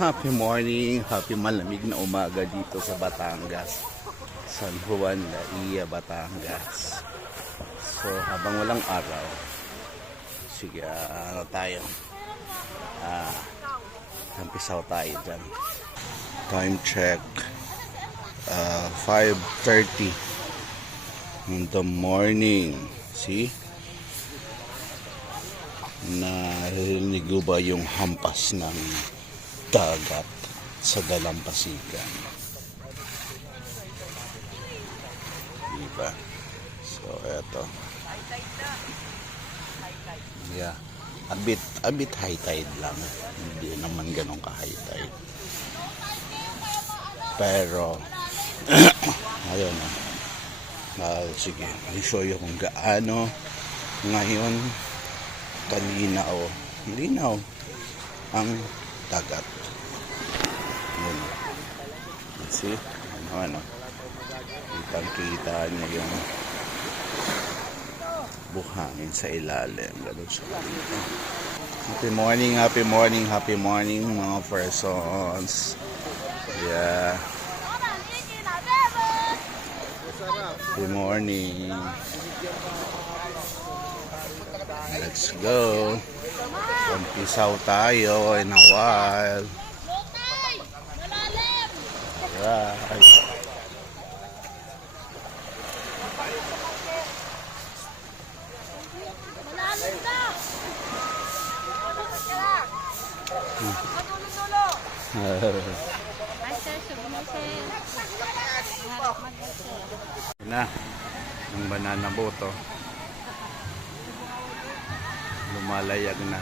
Happy morning, happy malamig na umaga dito sa Batangas, San Juan, Laia, Batangas. So habang walang araw, sige, ano tayo, kampisaw tayo dyan. Time check, 5:30 in the morning. See? Narinig ba yung hampas ng dagat sa dalampasigan? Diba? So eto, yeah, a bit high tide lang, hindi naman ganun ka high tide, pero ayun na, sige, i-show you kung gaano ngayon linaw ang dagat. See? Ano? Kitang-kita niya yung buhangin sa ilalim. Happy morning, happy morning, happy morning mga persons. Yeah. Happy morning. Let's go. Kumpisaw tayo in a while. Right. Na ang banana boat, lumalayag na.